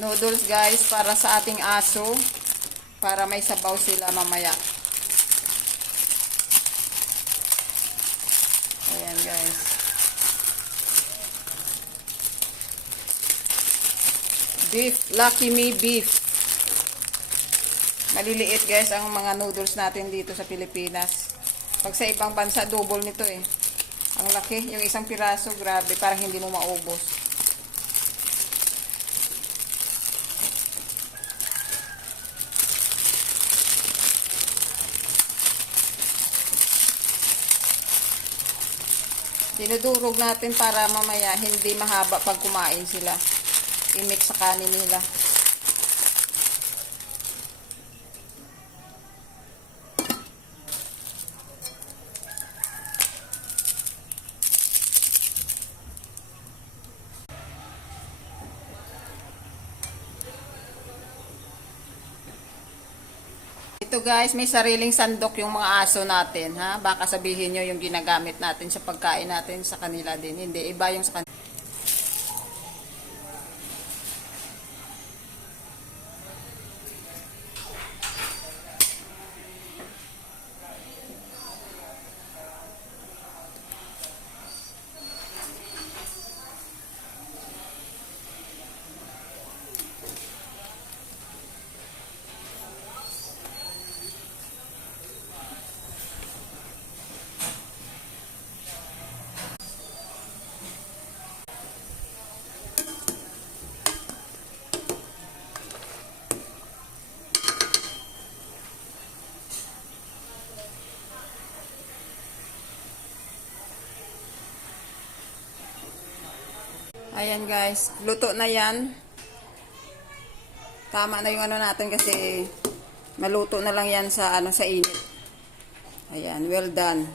noodles guys para sa ating aso. Para may sabaw sila mamaya. Ayan guys. Beef, Lucky Me beef. Maliliit guys ang mga noodles natin dito sa Pilipinas. Pag sa ibang bansa, double nito eh. Ang laki, yung isang piraso, grabe, parang hindi mo maubos. Dinudurog natin para mamaya hindi mahaba pag kumain sila. I-mix sa kanin nila. Ito guys, may sariling sandok yung mga aso natin, ha? Baka sabihin nyo yung ginagamit natin sa pagkain natin sa kanila din. Hindi, iba yung sa kanila. Ayan guys, luto na yan. Tama na yung ano natin kasi maluto na lang yan sa sa init. Ayan, well done.